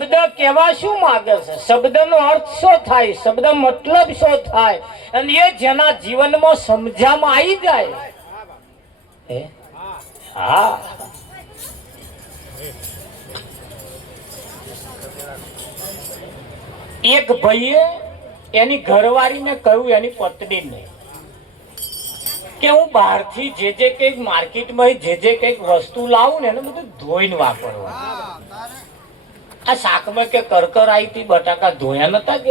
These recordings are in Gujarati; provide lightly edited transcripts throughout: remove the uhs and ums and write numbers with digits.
શબ્દ કેવા શું માંગે છે, શબ્દનો અર્થ શું થાય, શબ્દ મતલબ શું થાય, અને એ જેના જીવનમાં સમજામાં આવી જાય હા. એક ભાઈએ એની ઘરવાળીને કહ્યું, એની પત્નીને, કે હું બહારથી જે કઈક માર્કેટમાં જે કઈક વસ્તુ લાવું ને એને બધું ધોઈને વાપરવા. આ શાકમાં કે કરકર આવી હતી, બટાકા ધોયા નતા કે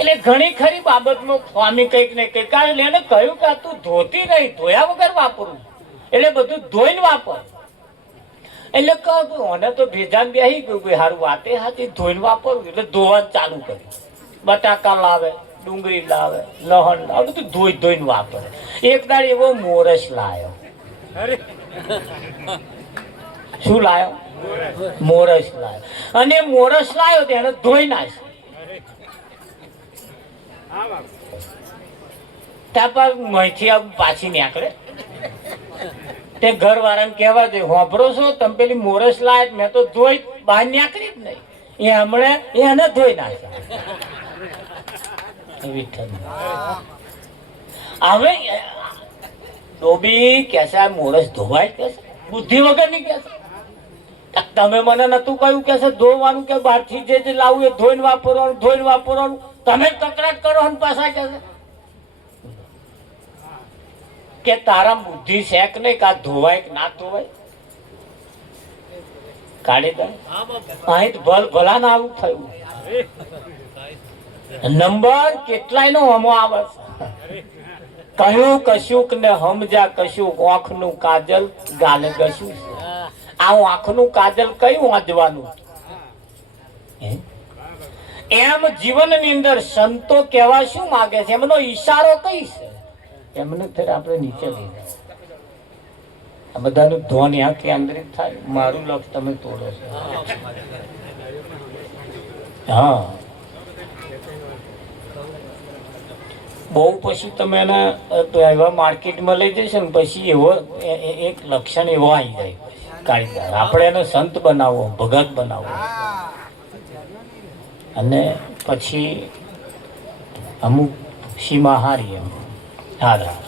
એટલે ઘણી ખરી બાબતમાં સ્વામી કઈક ને કઈક એને કહ્યું કે તું ધોતી નહીં, ધોયા વગર વાપરું, એટલે બધું ધોઈને વાપર. એટલે કહું તો ભેજાન બેસી ગયું કે સારું વાતે સાચી, ધોઈને વાપરવું. એટલે ધોવાનું ચાલુ કર્યું. બટાકા લાવે, ડુંગળી લાવે, લહણ લાવે, બધું ધોઈને વાપરે. એક દાડ એવો મોરસ લાયો. શું લાયો? મોરસ લાયો. અને મોરસ લાયો તો એને ધોઈ નાખ્યો. ત્યાં મહીથી પાછી નીકળે તે ઘર વાળાને કહેવા દે, હોભરો છો તમે પેલી મોરસ લાય, મેં તો ધોઈ બહાર નીકળી જ નહીં, એ હમણે એને ધોઈ નાખ્યા. હવે ડોબી કેસે મોરસ ધોવાય કે બુદ્ધિ વગર ની કે તમે મને નતું કહ્યું કે ધોવાનું, કે બહારથી જે લાવું એ ધોઈને વાપરવાનું, ધોઈને વાપરવાનું. તમે કકડાટ કરો ને પાછા કે તારા બુદ્ધિ છે કે નહીં, કા ધોવાય કે ના ધોવાય, કાઢી દે. અહીં ભલા ના આવું થયું. નંબર કેટલાય નો હમો આવે છે. કહ્યું કશુંક ને સમજા કશુંક, આંખ નું કાજલ ગાલે કશું. આ આંખ નું કાજલ કયું વાંચવાનું? એમ જીવનની અંદર સંતો કહેવા શું માંગે છે, એમનો ઈશારો કઈ છે, એમને આપણે નીચે લઈ આ બધાનું ધ્વન ત્યાં કેન્દ્રિત થાય. મારું લક્ષ તમે તોડો છો. હા, બહુ પછી તમે એને એવા માર્કેટમાં લઈ જશો ને પછી એવો એક લક્ષણ એવો આવી જાય કાળીદાર. આપણે એને સંત બનાવવો, ભગત બનાવવો. અને પછી અમુક સીમા હારી એમ હારા,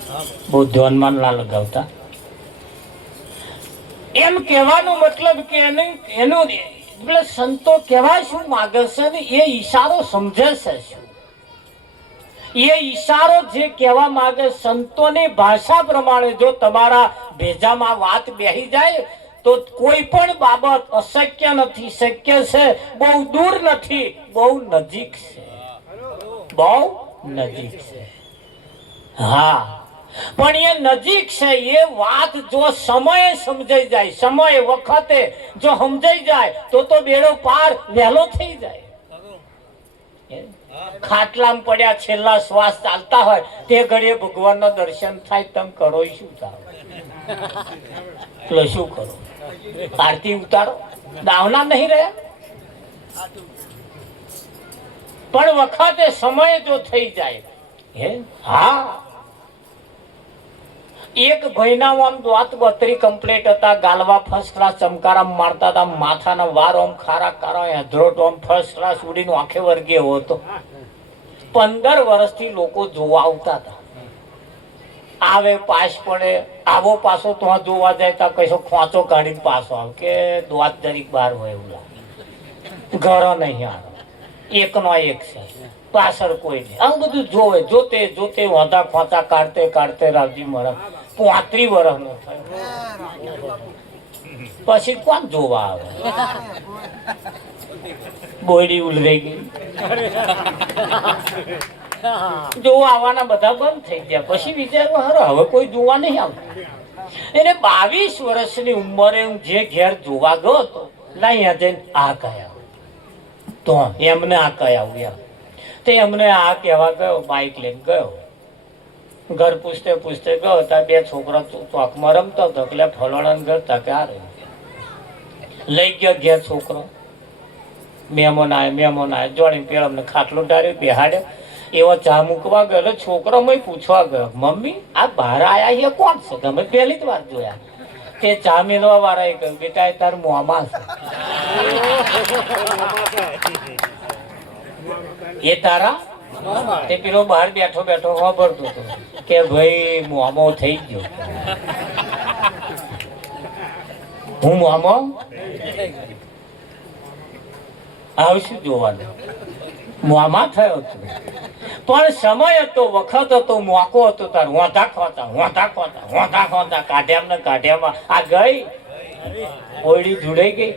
બહુ ધ્યાનમાં ના લગાવતા. એમ કહેવાનો મતલબ કે એનું એટલે સંતો કહેવા શું માગે છે ને એ ઈશારો સમજે છે શું, એ ઈશારો જે કહેવા માંગે સંતોની ભાષા પ્રમાણે જો તમારા ભેજામાં વાત બેસી જાય તો કોઈ પણ બાબત અશક્ય નથી, શક્ય છે. બહુ દૂર નથી, બહુ નજીક છે, બહુ નજીક છે. હા, પણ એ નજીક છે એ વાત જો સમયે સમજાઈ જાય, સમય વખતે જો સમજાઈ જાય તો બેડો પાર વહેલો થઈ જાય. ખાટલામાં પડ્યા છેલ્લા શ્વાસ ચાલતા હોય તે ઘડીએ ભગવાનના દર્શન થાય, તમે કરો શું ચાલો? એટલે શું કરો? આરતી ઉતારો, દાવના નહીં રહ્યા. પણ વખતે સમય જો થઈ જાય. હા, એક ભાઈના આમ દાંત બત્રી કમ્પ્લીટ હતા, ગાલવા ફર્સ્ટ ક્લાસ ચમકારા મારતા હતા, માથાના વાર ઓમ ખારા કારા, હેધરોટ ઓમ ફર્સ્ટ ક્લાસ ઉડીને આંખે વર્ગે હતો. 15 વર્ષથી લોકો જોવા આવતા હતા. આવે પાસ પડે, આવો પાછો તો જોવા જાય તો કશો ખોંચો કાઢીને પાછો આવે કે દ્વાત જરીક બહાર હોય એવું લાગે. ઘર નહીં આવે, એકનો એક છે, પાછળ કોઈ નહીં. આવું બધું જોવે. જોતે જોતે વાંધા ખોંચા કાઢતે કાઢતે રાવજી મહારાજ 35 વર્ષનો થયો. પછી કોણ જોવા આવે? બોયડી ઉલરાઈ ગઈ. જોવા આવવાના બધા બંધ થઈ ગયા. પછી વિચાર્યું હારો હવે કોઈ જોવા નહીં આવતું. એને 22 વર્ષની ઉંમરે હું જે ઘેર જોવા ગયો હતો, અહીંયા જઈને આ કયા તો એમને આ કયા આવ્યા તે એમને આ કહેવા ગયો. બાઇક લઈને ગયો, ઘર પૂછતે પૂછતે ગયો ત્યાં 2 છોકરા ચોકમાં રમતા હતો. એટલે ફલોણા ઘર તા કે આ રહ્યું. લઈ ગયો ઘેર છોકરો. મહેમાન આવે જોડીને પેલા અમને ખાટલો ડાર્યો, બેહાડ્યો. એવો ચા મૂકવા ગયો. છોકરો મેં પૂછવા ગયો, મમ્મી આ બહાર આયા છે કોણ છે? તમે પહેલી જ વાર જોયા. તે ચા મેળવા વાળા એ કહ્યું બેટા એ તાર મોમાં છે એ તારા તે પેલો બહાર બેઠો બેઠો વાપરતો હતો કે ભાઈ મોમો થઈ ગયો હું મોમો આવશું જોવાનું મોમાં થયો હતો પણ સમય હતો વખત હતો મોકો હતો તાર હોતા ખોતા કાઢ્યામાં આ ગઈ ઓયડી જોડાઈ ગઈ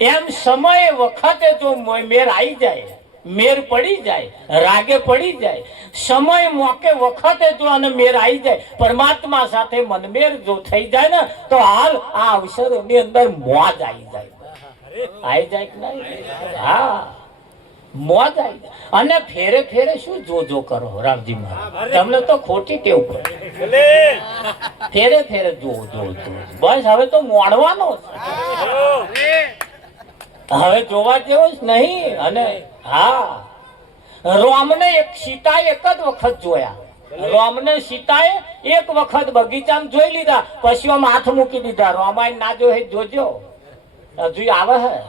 એમ સમય વખતે જો મેર આવી જાય મેર પડી જાય રાગે પડી જાય સમય મોકે વખતે જો અને મેર આવી જાય પરમાત્મા સાથે મનમેર જો થઈ જાય ને તો હાલ આ અવસરોની અંદર મોજ આવી જાય કે નહીં હા મોજ આવી જાય અને ફેરે ફેરે શું જો કરો રામજી મહારાજ તમને તો ખોટી ટેવ પડે ફેરે ફેરે જો બસ હવે તો મોડવાનો હવે જોવા જેવો જ નહીં અને હા રામને સીતાએ એક જ વખત જોયા રામને સીતાએ એક વખત બગીચામાં જોઈ લીધા પછી આમ હાથ મૂકી દીધા રામાયણ ના જોઈ જોજો હજુ આવે હે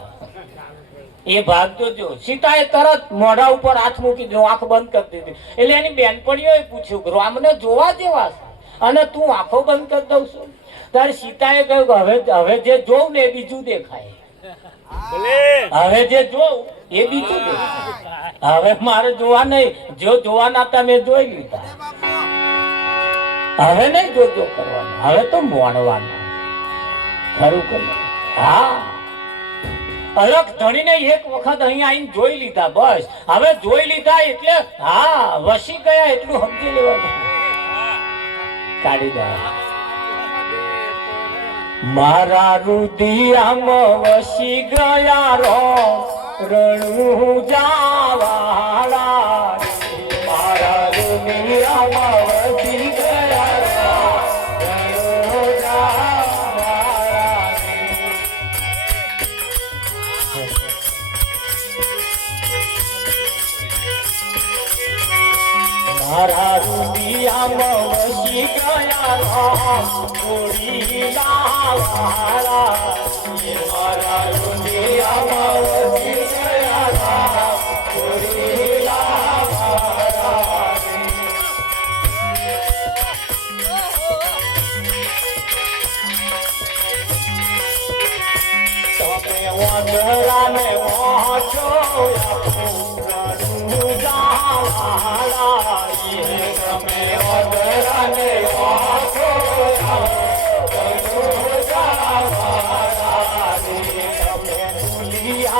એ ભાગ જોજો સીતાએ તરત મોઢા ઉપર હાથ મૂકી દીધો આંખ બંધ કરી દીધી એટલે એની બેનપણીઓએ પૂછ્યું રામને જોવા જેવા છે અને તું આંખો બંધ કરી દઉં છું ત્યારે સીતાએ કહ્યું કે હવે જે જોઉં ને એ બીજું દેખાય હવે જે જોઉં એ બીજું દેખાય હવે મારે જોવા નહીં જો જોવાના હતા મેં જોઈ લીધા હવે નહીં જોજો કરવાનું હવે તો મોણવાના ખરું કર્યું હા અલગ ધણીને એક વખત અહીંયા આવીને જોઈ લીધા બસ હવે જોઈ લીધા એટલે હા વસી ગયા એટલું સમજી લેવાનું કાઢી દે મારા રુદિયામાં વસી ગયા રણું જાવાળા મારા રુદિયામાં વસી ગયા રણું જાવાળા મારા રુદિયામાં વસી ગયા થોડી લાવાળા મારા રુદિયામાં વસી ગયા થોડી લાવાળા તમે વાંદરાને વાંચો તમે વાંદરાને વાંચો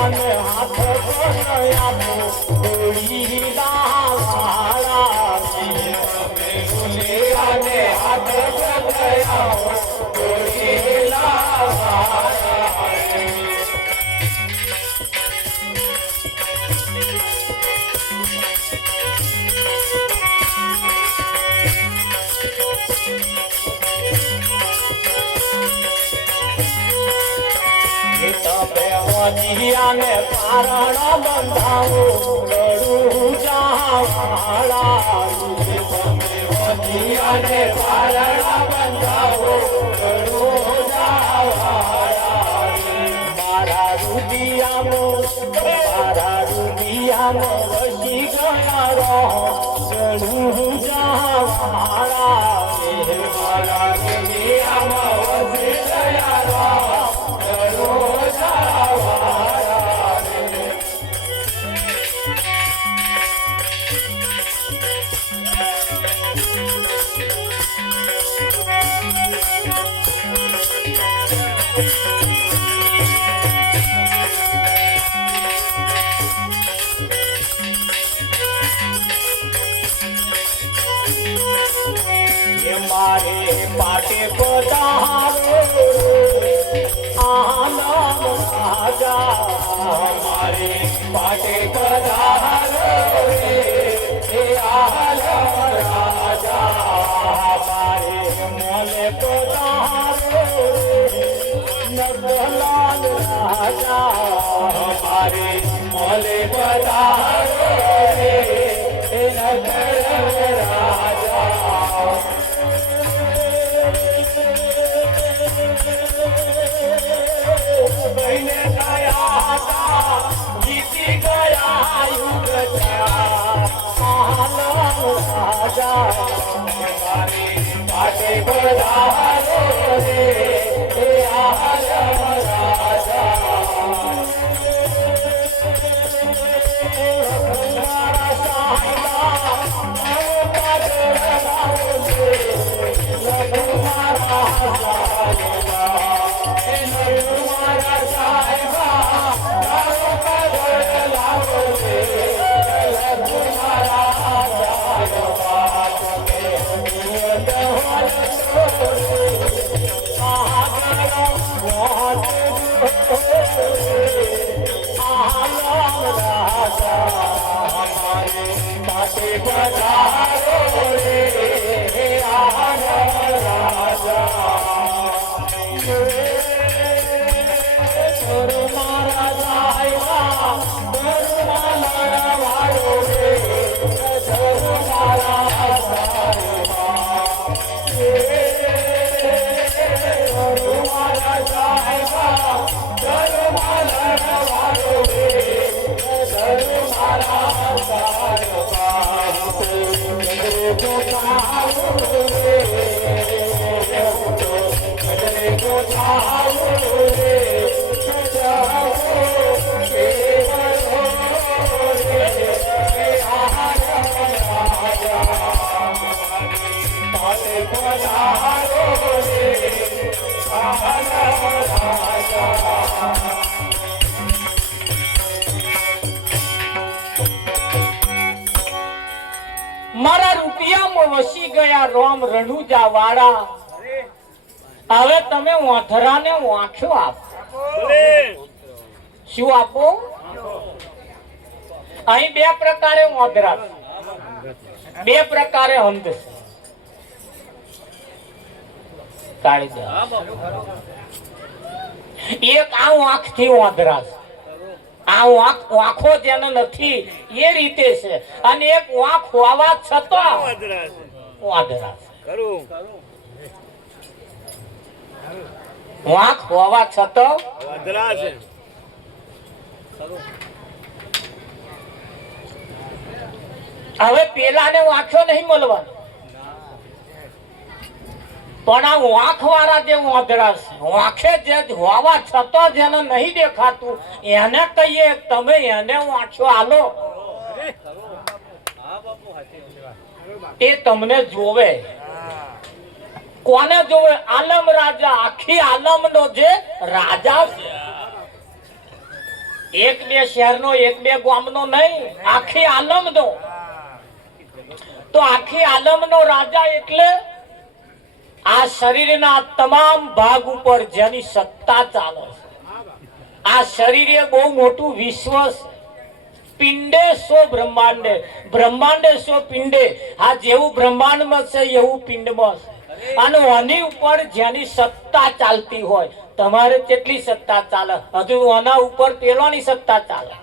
તમે હાથ આપો દોડી લાવાળા તમે દુનિયાને હાથ આપો દોડી લાવાળા જીયાને પારણ બંધાવો રડું જાવાળા તમે જીયાને પારણ બંધાવો રડું જાવાળા મારા રુદિયામાં વસી ગયા રડું જાવાળા મારા રુદિયામાં વસી ગયા મારે પાટે પધારો આનંદ રાજા મારે પાટે પધારો આનંદ રાજા મારે મોલે પધારો નગલાલ રાજા મારે મોલે પધારો નગર રાજા મારા રૂપિયામાં વસી ગયા રોમ રણુજા વાળા. હવે તમે વાંધરાને વાંખ્યો આપો. શું આપો? અહીં બે પ્રકારે વાંધરા છે, બે પ્રકારે અંધ છે. કાઢી દે. એક આ વાંખ થી વાંધરા છે, આ વાંખો જેનો નથી એ રીતે છે, અને એક વાંખ હોવા છતાં વાંધરા છે. વાંખ હોવા છતાં વાંધરા છે. હવે પેલાને વાંખ્યો નહીં મળવાનો, પણ આ વાંખ વાળા જે વાંધરા છે, વાંખે જે હોવા છતાં જેને નહીં દેખાતું એને કહીએ તમે એને વાંખ્યો આલો, એ તમને જોવે. કોને જોવે? આલમ રાજા, આખી આલમનો જે રાજા છે. એક બે શહેરનો, એક બે ગામનો નહીં, આખી આલમનો. તો આખી આલમનો રાજા એટલે આ શરીરના તમામ ભાગ ઉપર જેની સત્તા ચાલે છે. આ શરીર એ બહુ મોટું વિશ્વ છે. પિંડે સો બ્રહ્માંડે, બ્રહ્માંડે સો પિંડે. આ જેવું બ્રહ્માંડમાં છે એવું પિંડમાં છે. અને આની ઉપર જેની સત્તા ચાલતી હોય, તમારે કેટલી સત્તા ચાલે? હજુ આના ઉપર પેલોની સત્તા ચાલે.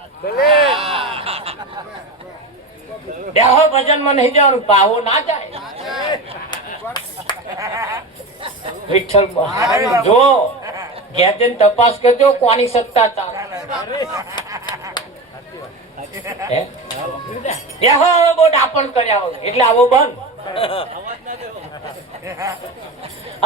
દેહો ભજનમાં નહીં જવાનું, પાહો ના જાય. વિઠ્ઠલ જો ઘેર જઈને તપાસ કરજો કોની સત્તા ચાલે. દેહો બહુ ડાપણ કર્યા હોય એટલે આવો બંધ.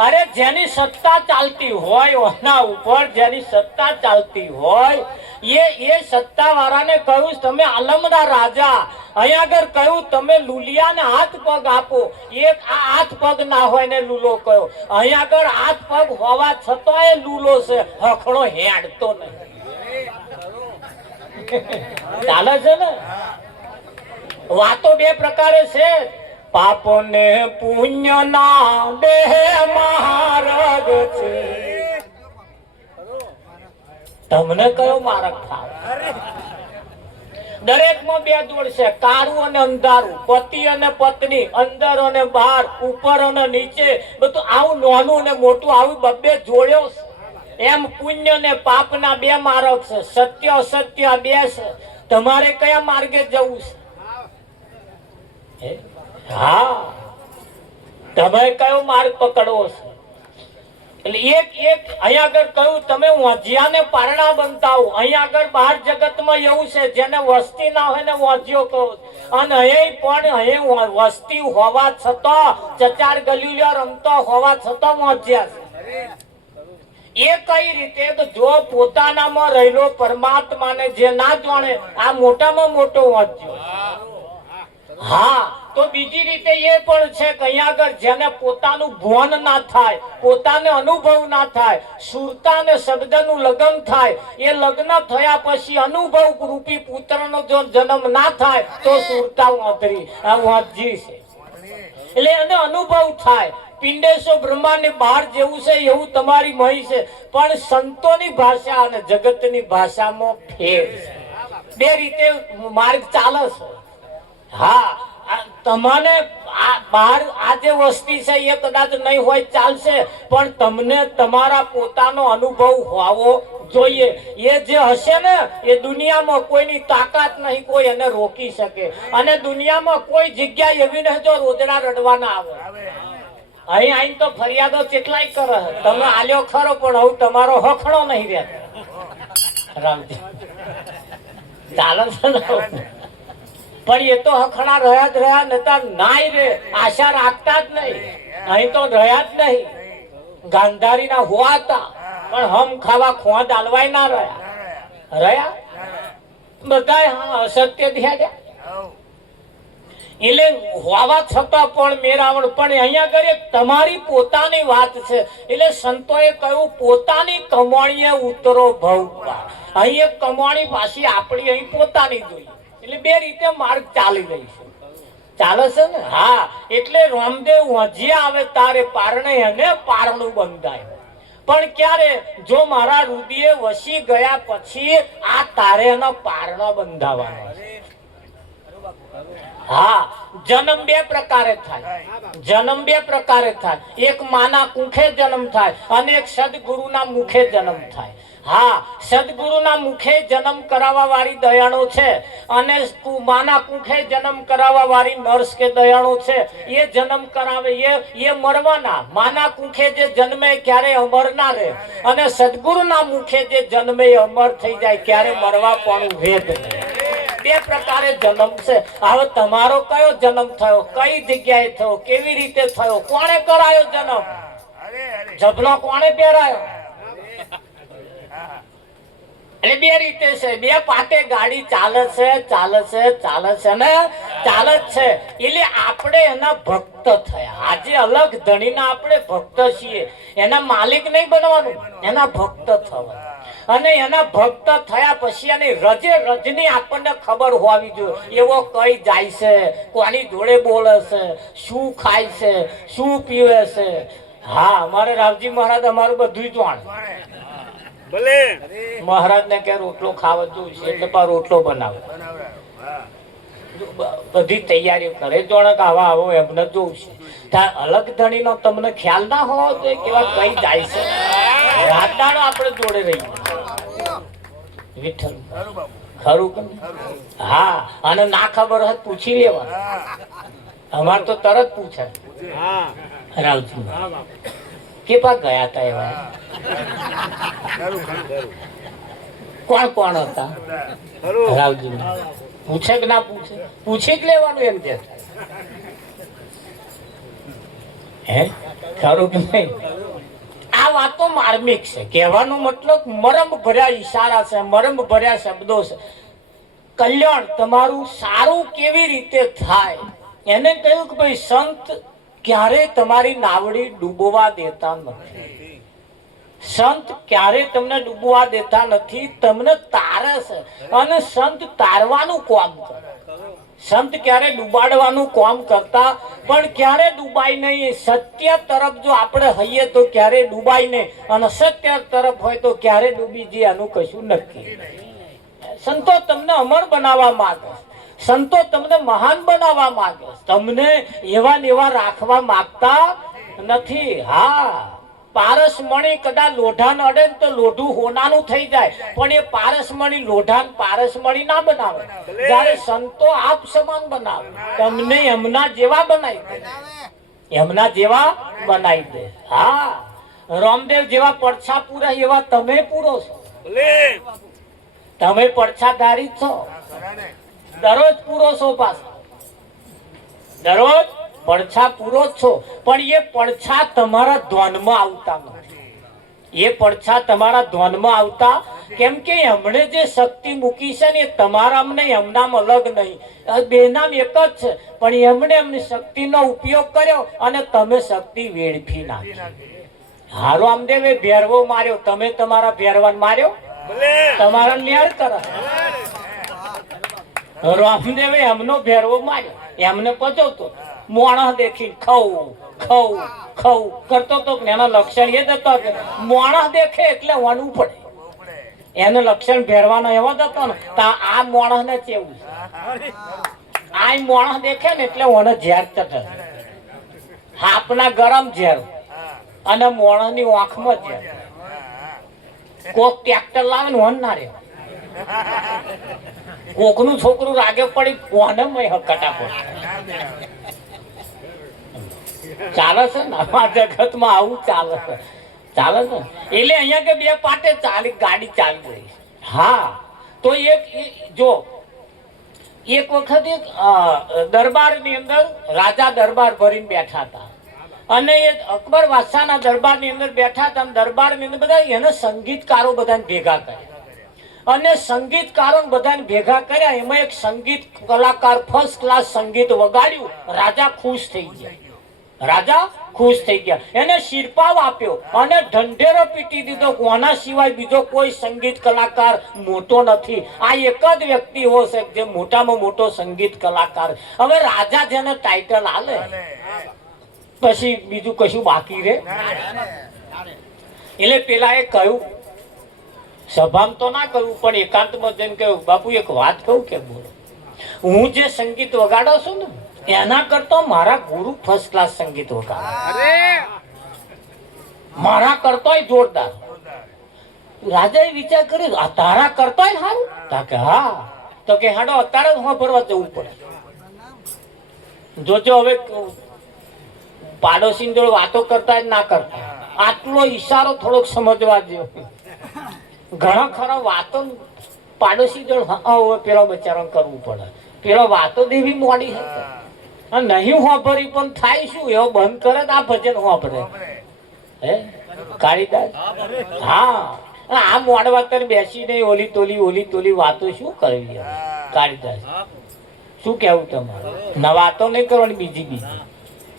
અરે જેની સત્તા ચાલતી હોય ઓના ઉપર, જેની સત્તા ચાલતી હોય એ સત્તા વાળાને કહ્યું તમે આલમના રાજા. અહીંયા આગળ કહ્યું તમે લુલિયાને હાથ પગ આપો. એક આ હાથ પગ ના હોય ને લૂલો કયો. અહીંયા આગળ હાથ પગ હોવા છતાં એ લૂલો છે, હખણો હેડતો નહીં. ચાલે છે ને? વાતો બે પ્રકારે છે. પાપ ને પુણ્ય ના દેહ માર્ગ છે. તમને કયો માર્ગ થાય? દરેક માં બે જોડ છે, કાળું અને અંધારું, પતિ અને પત્ની, અંદર અને બહાર, ઉપર અને નીચે, બધું આવું નાનું અને મોટું આવું બબ્બે જોડ્યો છે. એમ પુણ્ય ને પાપ ના બે માર્ગ છે, સત્ય અસત્ય બે છે. તમારે કયા માર્ગે જવું છે? હા, તમે કયો માર્ગ પકડવો છે? એટલે એક એક અહીંયા આગળ કહ્યું તમે વાંજિયાને પારણા બનતા હો. અહીંયા આગળ બહાર જગતમાં એવું છે જેને વસ્તી ના હોય ને વાંજિયો કહો, અને અહીં પણ અહીં વસ્તી હોવા છતાં ચચાર ગલીલિયા રમતો હોવા છતાં વાંજિયા છે. એ કઈ રીતે? તો જો પોતાનામાં રહેલો પરમાત્માને જે ના જાણે આ મોટામાં મોટો વાંચ્યો. હા, તો બીજી રીતે એ પણ છે કે અહીંયા આગળ જેને પોતાનું ભાન ના થાય, પોતાને અનુભવ ના થાય, સુરતા અને શબ્દનું લગ્ન થાય, એ લગ્ન થયા પછી અનુભવ રૂપી પુત્રનો જો જન્મ ના થાય તો સુરતા વાંધરી આ વાંચજી છે. એટલે એને અનુભવ થાય. પિંડેશ્વર બ્રહ્માંડની બહાર જેવું છે એવું તમારી મહી છે, પણ સંતોની ભાષા અને જગતની ભાષામાં ફેર છે. બે રીતે માર્ગ ચાલે છે. હા, તમને બહાર આ જે વસ્તી છે એ કદાચ નહીં હોય ચાલશે, પણ તમને તમારા પોતાનો અનુભવ હોવો જોઈએ. એ જે હશે ને એ દુનિયામાં કોઈની તાકાત નહીં કોઈ એને રોકી શકે. અને દુનિયામાં કોઈ જગ્યા એવી નહીં જો રોજડા રડવાના આવે. અહીં આઈને તો ફરિયાદો કેટલાય કરે. તમે આલ્યો ખરો પણ હવે તમારો હખણો નહીં રહેતો. રામજી ચાલે છે ને? પણ એ તો હખણા રહ્યા જ રહ્યા, નતા નાય રે આશા રાખતા જ નહીં. અહીં તો રહ્યા જ નહીં. ગાંધારીના હોવા હતા પણ હમ ખાવા ખોવા દાલવાય ના રહ્યા બધા અસત્ય થયા. એટલે હોવા છતાં પણ મેરાવણ. પણ અહીંયા આગળ એક તમારી પોતાની વાત છે. એટલે સંતોએ કહ્યું પોતાની કમાણીએ ઉતરો ભવ. અહીં એક કમાણી પાછી આપણી અહીં પોતાની જોઈએ. એટલે બે રીતે માર્ગ ચાલી રહી છે. ચાલે છે ને? હા, એટલે રામદેવ વાંજિયા આવે તારે પારણે અને પારણું બંધાય. પણ ક્યારે? જો મારા રુદિએ વસી ગયા પછી આ તારે એનો પારણો બંધાવાનો. હા, જન્મ બે પ્રકારે થાય. જન્મ બે પ્રકારે થાય. એક માના કુખે જન્મ થાય અને એક સદગુરુના મુખે જન્મ થાય. હા, સદગુરુના મુખે જન્મ કરાવવા વાળી દયાળો છે અને માના કુખે જન્મ કરાવવા વાળી નર્સ કે દયાળો છે. એ જન્મ કરાવે એ મરવાના. માના કુખે જે જન્મે ક્યારે અમર ના રહે, અને સદગુરુના મુખે જે જન્મે અમર થઈ જાય ક્યારે મરવા પણ વેદ નહીં. બે પ્રકારે જન્મ છે. હવે તમારો કયો જન્મ થયો, કઈ જગ્યાએ થયો, કેવી રીતે થયો, કોણે કરાયો જન્મ, જબલો કોણે પહેરાયો? એટલે બે રીતે છે. બે પાટે ગાડી ચાલે છે ને ચાલે જ છે. એટલે આપણે એના ભક્ત થયા. આજે અલગ ધણીના આપણે ભક્ત છીએ. એના માલિક નહીં બનવાનું, એના ભક્ત થવા. અને એના ભક્ત થયા પછી એની રજે રજની આપણને ખબર હોવી જોઈએ. એવો કઈ જાય છે, કોની જોડે બોલે છે, શું ખાય છે, શું પીવે છે. હા, અમારે રાવજી મહારાજ અમારું બધું જાણ. ભલે મહારાજ ને કે રોટલો ખાવા જોઈશે એટલે પણ રોટલો બનાવે, બધી તૈયારી કરે. જોણે કે આવા આવો એમને જોઉં છે. ત્યાં અલગ ધણી નો તમને ખ્યાલ ના હોવો જોઈએ કેવા કઈ જાય છે. રાતદાડો આપણે જોડે રહીએ. વિઠ્ઠલ ખરું કે? હા, અને ના ખબર હોય પૂછી લેવા. અમારે તો તરત પૂછે રાવજી કે પા ગયા હતા એવા કોણ કોણ હતા રાવજી? પૂછે કે ના પૂછે? પૂછી જ લેવાનું એમ કે. હે ખરું કે નહીં? આ વાતો માર્મિક છે. કહેવાનો મતલબ મરમ ભર્યા ઈશારા છે, મરમ ભર્યા શબ્દો છે. કલ્યાણ તમારું સારું કેવી રીતે થાય એને કહ્યું કે ભાઈ સંત ક્યારે તમારી નાવડી ડૂબવા દેતા નથી. સંત ક્યારે તમને ડૂબવા દેતા નથી, તમને તારે છે. અને સંત તારવાનું કામ કરે. સંત ક્યારે ડૂબાડવાનું કામ કરતા પણ ક્યારે ડૂબાય નહીં. સત્ય તરફ જો આપણે હઈએ તો ક્યારે ડૂબાય નહીં, અને સત્ય તરફ હોય તો ક્યારે ડૂબી જાય આનું કશું નક્કી. સંતો તમને અમર બનાવવા માંગે, સંતો તમને મહાન બનાવવા માંગે, તમને એવા ને એવા રાખવા માંગતા નથી. હા, પારસમણી કદાચ લોઢાને અડે ને તો લોઢું હોનાનું થઈ જાય, પણ એ પારસમણી લોઢાને પારસમણી ના બનાવે. જ્યારે સંતો આપ સમાન બનાવે, તમને એમના જેવા બનાવી દે, એમના જેવા બનાવી દે. હા, રામદેવ જેવા પડછા પૂરા એવા તમે પૂરો છો. તમે પડછાધારી જ છો, દરરોજ પૂરો છો, પાછા દરરોજ પડછા પૂરો જ છો. પણ એ પડછા તમારા ધ્યાનમાં આવતા નથી. એ પડછા તમારા ધ્યાનમાં આવતા કેમ કે એમણે જે શક્તિ મૂકી છે ને એ તમારામાં નહીં, એમનામ અલગ નહીં, બેનામ એક જ છે. પણ એમણે એમની શક્તિનો ઉપયોગ કર્યો અને તમે શક્તિ વેડફી નાખી. હા, રામદેવે ભેરવો માર્યો, તમે તમારા ભેરવાને માર્યો, તમારા ન્યાર કરે. રામદેવે એમનો ભેરવો માર્યો, એમને પચવતો મોણસ દેખી ખવું ખવું ખવું કરતો તો એના લક્ષણ એ જ હતો કે મોણસ દેખે એટલે વણવું પડે. એનું લક્ષણ ભેરવાનો એવો જ હતો ને. આ મોણસ ને કેવું છે, આ મોણસ દેખે ને એટલે ઓને ઝેર ચટે, હાપના ગરમ ઝેર અને મોણસ ની આંખમાં ઝેર. કોક ટ્રેક્ટર લાવે ને વન ના રે, કોક નું છોકરું રાગે પડી કોને કટા પડે. ચાલે છે ને આ જગત માં, આવું ચાલે છે, ચાલે છે. એટલે અહીંયા કે બે પાટે ચાલી ગાડી ચાલી રહી. હા, તો એક જો એક વખત એક દરબાર ની અંદર રાજા દરબાર ભરીને બેઠા હતા અને એ અકબર બાદશાહના દરબાર ની અંદર બેઠા હતા. દરબાર ની અંદર બધા એને સંગીતકારો બધાને ભેગા કર્યા અને સંગીતકારો બધાને ભેગા કર્યા. એમાં એક સંગીત કલાકાર ફર્સ્ટ ક્લાસ સંગીત વગાડ્યું. રાજા ખુશ થઈ ગયા, રાજા ખુશ થઈ ગયા. એને શિરપાવ આપ્યો અને ઢંઢેરો પીટી દીધો. કોના સિવાય બીજો કોઈ સંગીત કલાકાર મોટો નથી. આ એક જ વ્યક્તિ હશે જે મોટામાં મોટો સંગીત કલાકાર. હવે રાજા જેને ટાઇટલ આલે પછી બીજું કશું બાકી રે. એટલે પેલા એ કહ્યું, સભામાં તો ના કહ્યું પણ એકાંતમાં જઈને કહ્યું, બાપુ એક વાત કહું કે બોલો, હું જે સંગીત વગાડો છું ને એના કરતો મારા ગુરુ ફર્સ્ટ ક્લાસ સંગીત વગાડે, મારા કરતોય જોરદાર. રાજાએ વિચાર કર્યો, તારા કરતોય સારું? કે હા. તો કે હાડો અત્યારે જ ભરવા જવું પડે. જોજો હવે પાડોશી જોડે વાતો કરતા જ ના કરતા. આટલો ઈશારો થોડોક સમજવા જેવો. ઘણા ખરા વાતો પાડોશી જોડે પેલો બચારો કરવું પડે. પેલો વાતો દેવી મોડી હતી નહીં હોભરી પણ થાય શું, એવો બંધ કરે આ ભજન હોભરે હે કાળીદાસ. હા, આ મોડવા તર બેસીને ઓલી તોલી વાતો શું કરવી કાળીદાસ? શું કેવું તમારે? ના વાતો નહીં કરવાની, બીજી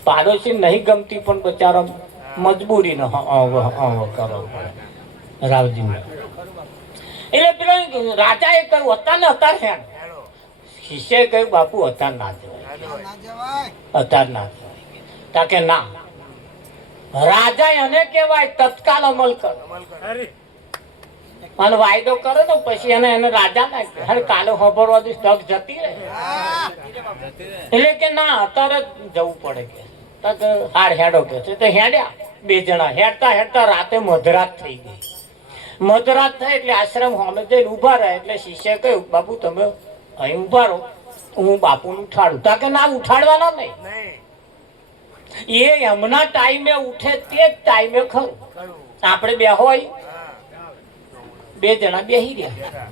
પાડોશી નહીં ગમતી પણ બચારો મજબૂરી ન કરવો પડે રાવજી. એટલે પેલો રાજા એ કહ્યું અત્યારે ને અત્યારે હેણ. શિષ્યએ કહ્યું બાપુ અત્યારે ના જવાય, અત્યારે ના જવાય. તા કે ના, રાજા એને કહેવાય તત્કાલ અમલ કરો અને વાયદો કરે ને પછી એને રાજા ના કહે કાલે ખબર તક જતી રહે. એટલે કે ના અત્યારે જવું પડે કે હાર હેડો કે છે. તો હેડ્યા બે જણા. હેડતા હેડતા રાતે મધરાત થઈ ગઈ. મધરાત થાય એટલે આશ્રમ સામે જઈને ઉભા રહ્યા. એટલે શિષ્યએ કહ્યું બાપુ તમે અહીં ઉભા રહો, હું બાપુને ઉઠાડું. તા કે ના ઉઠાડવાનો નહીં, એ એમના ટાઈમે ઉઠે તે જ ટાઈમે ખરું. આપણે બે હોય બે જણા બેસી રહ્યા.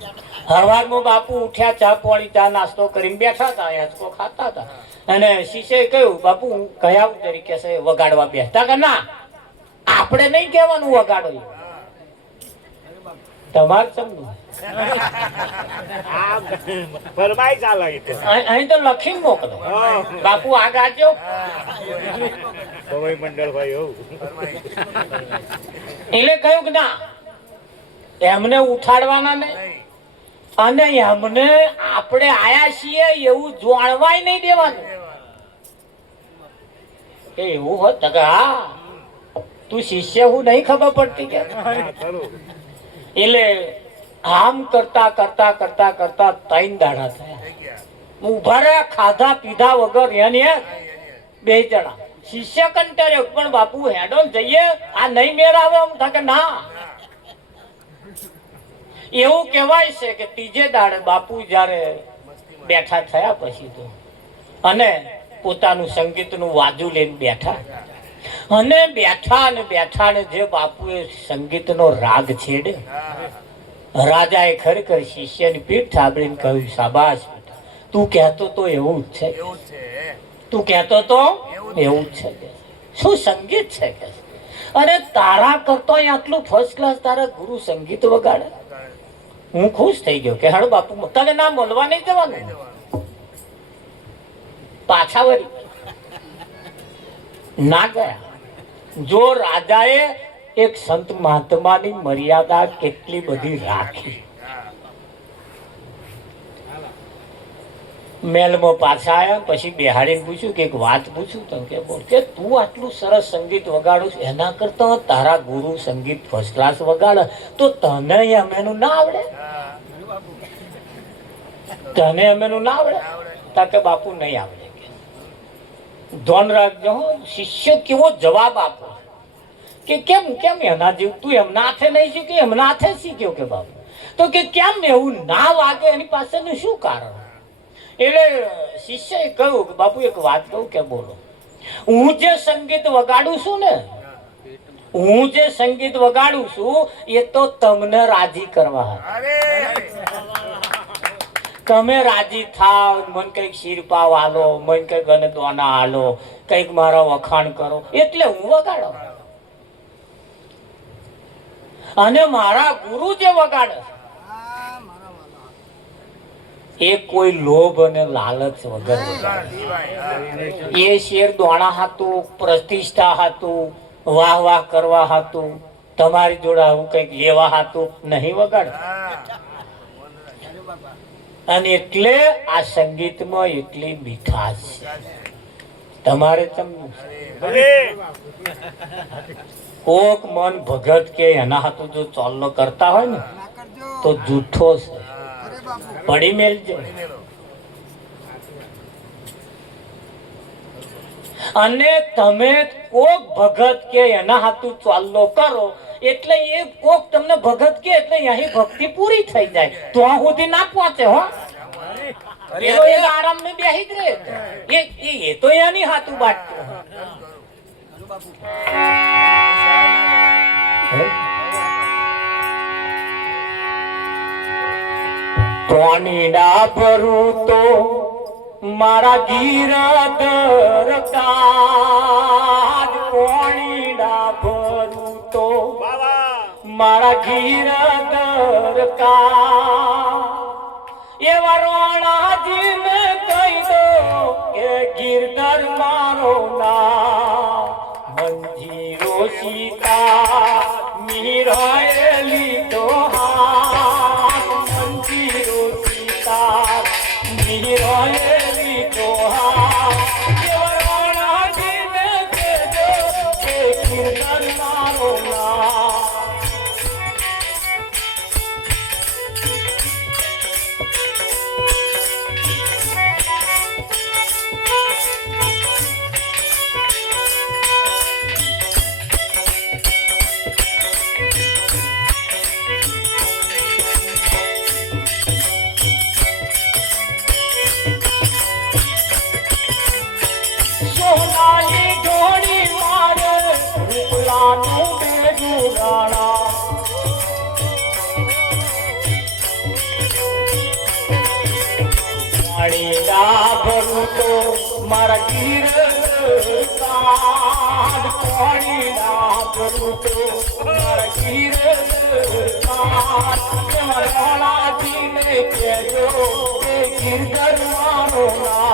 હવારમાં બાપુ ઉઠ્યા, ચા પાણી ચા નાસ્તો કરીને બેઠા હતા, હેંચકો ખાતા હતા. અને શિષ્યએ કહ્યું બાપુ કયા તરીકે છે વગાડવા બેસતા? કે ના આપણે નહીં કહેવાનું વગાડો, તમારે સમજવું. અહીં તો લખીને મોકલો બાપુ આ ગાજો એટલે કહ્યું કે ના એમને ઉઠાડવાના નહીં અને એમને આપણે આયા છીએ એવું જાણવાય નહીં દેવાનું. એવું હોત કે હા તું શિષ્ય હું નહીં ખબર પડતી કે. એટલે આમ કરતા કરતા કરતા કરતા 3 દાડા થયા. ઉભા રહ્યા ખાધા પીધા વગર એને બે જણા. શિષ્ય કંટાળ્યો પણ બાપુ હેડો જઈએ, આ નહીં મેર આવે. એમ થાય કે ના. એવું કહેવાય છે કે ત્રીજે દાડે બાપુ જયારે બેઠા થયા પછી તો અને પોતાનું સંગીતનું વાજુ લઈને બેઠા. અને બેઠા ને જે બાપુએ સંગીતનો રાગ છેડે, રાજાએ ખરેખર શિષ્યની પીઠ થાબડીને કહ્યું, શાબાશ બેટા, તું કહેતો તો એવું જ છે, તું કહેતો તો એવું જ છે. શું સંગીત છે કે? અરે તારા કરતો આટલું ફર્સ્ટ ક્લાસ તારા ગુરુ સંગીત વગાડે. હું ખુશ થઈ ગયો કે હાડો બાપુ તને ના મળવા નહીં જવાનું. પાછા વળી ના ગયા. જો રાજાએ એક સંત મહાત્માની મર્યાદા કેટલી બધી રાખી. મહેલમાં પાછા આવ્યા પછી બેહાડીને પૂછ્યું કે એક વાત પૂછું તમે કે બોલ કે તું આટલું સરસ સંગીત વગાડું એના કરતા તારા ગુરુ સંગીત ફર્સ્ટ ક્લાસ વગાડે તો તને અમેનું ના આવડે? તને અમેનું ના આવડે? તા કે બાપુ નહીં આવડે. ધ્યાન રાખજો, શિષ્ય કેવો જવાબ આપો કે કેમ કેમ એના જેવું તું એમના હાથે નહીં શીખ્યો, એમના હાથે શીખ્યો કે બાપુ? તો કે કેમ એવું ના વાગે એની પાછળનું શું કારણ? એટલે શિષ્યએ કહ્યું કે બાપુ એક વાત કહું કે બોલો, હું જે સંગીત વગાડું છું ને, હું જે સંગીત વગાડું છું એ તો તમને રાજી કરવા. તમે રાજી થાવ, મને કઈક શીરપાવ હાલો, મને કઈક અને દોના હાલો, કઈક મારા વખાણ કરો એટલે હું વગાડો. અને મારા ગુરુ જે વગાડે એ કોઈ લોભ અને લાલચ વગર વગાડે. એ શેર દોણા હતું, પ્રતિષ્ઠા હતું, વાહ વાહ કરવા હતું, તમારી જોડે આવું કઈક લેવા હતું નહીં વગાડ. અને એટલે આ સંગીતમાં એટલી મીઠાશ છે. તમારે કોક મન ભગત કે એના હાથું જો ચોલ્લો કરતા હોય ને તો જૂઠો છે, પડી મેલજો. અને તમે કોક ભગત કે એના હાથું ચાલ્લો કરો એટલે એ કોક તમને ભગત કે એટલે અહીં ભક્તિ પૂરી થઈ જાય. તો આ સુધી ના પહોંચે. હો એનો એ આરામ ને બેહી જ રહે. એ તો એની હાથું બાટતું. પાણી ના ભરું તો મારા ગીરધર કાજ, પાણી ના ભરું તો મારા ગીરધર કાજ. એવા રોણાજીને કહી દો કે ગીરધર મારો ના, મંજીરો સીતા મીરાએ લીધો હાથ, મંજીરો સીતા મીરાએ લીધો હાથ. એવા રોણાજીને કહેજો કે ગીરધર મારો ના. સોનાની ઢોળી મારે રૂપલાનું બેગું રાણા, પાણી ના ભરું તો મારા ગીરધર કાજ, પાણી ના ભરું તો મારા ગીરધર કાજ. રાણાજીને કહેજો કે ગીરધર મારો ના.